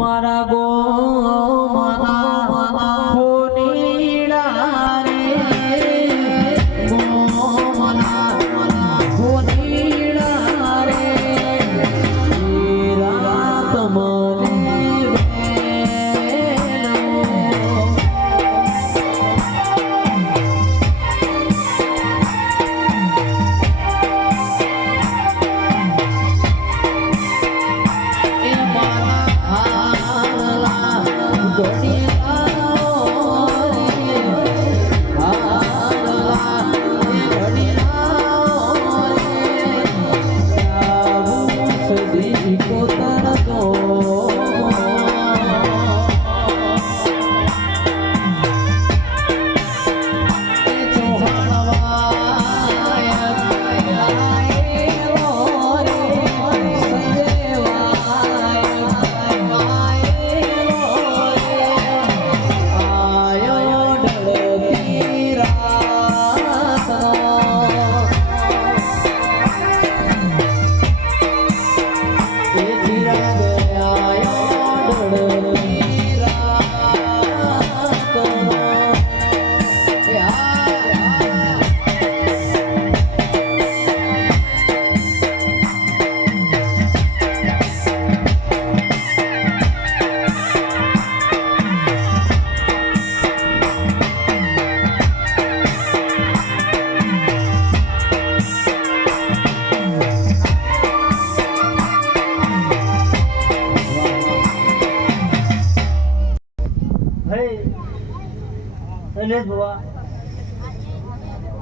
મારા ગો મારા હોનીડા રે ગો મારા હોનીડા રે રાત મને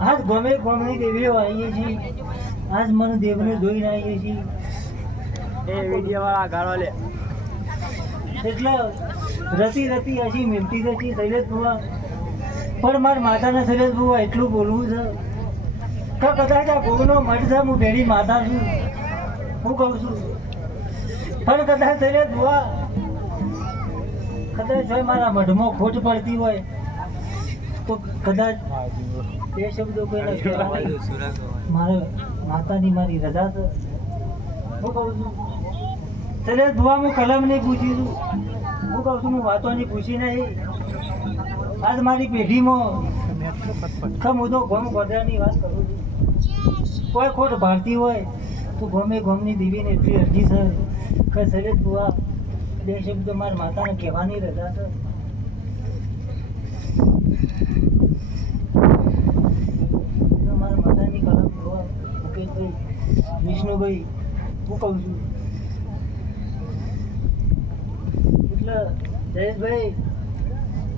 આજ ગમે ગમે દેવીઓ આવીએ છીએ આજ મને દેવને જોઈને આવીએ છીએ એ વિડીયો વાળા ગાળો લે એટલે રતી રતી હજી મિલતી નથી શૈલેષ બુવા પણ મારા માતાના શૈલેષ બુવા એટલું બોલવું છે કે કદાચ આ ગોનો મઠ છે હું ભેડી માતા છું હું કહું છું પણ કદાચ શૈલેષ બુવા કદાચ હોય મારા મઢમાં ખોટ પડતી હોય તો કદાચ એ શબ્દો કોઈ મારે માતાની મારી રજા છે હું કહું છું શૈલેષ બુવા હું કલમ નહીં પૂછી છું હું કહું છું હું વાતોની પૂછી નહીં આજ મારી પેઢીમાં હું તો ગમ ગોધરાની વાત કરું છું કોઈ ખોટ ભારતી હોય તો ગમે ગમની દેવીને એટલી અરજી છે કે શૈલેષ બુવા બે શબ્દો મારા માતાને કહેવાની રજા છે મારા માતાની કલમ મુકેશભાઈ વિષ્ણુભાઈ હું કહું છું એટલે જયેશભાઈ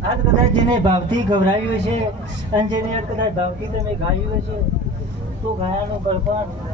આજ કદાચ જેને ભાવથી ગભરાવ્યું છે અને જેને કદાચ ભાવથી તમે ગાયું છે તો ગાયાનું ગળપાણ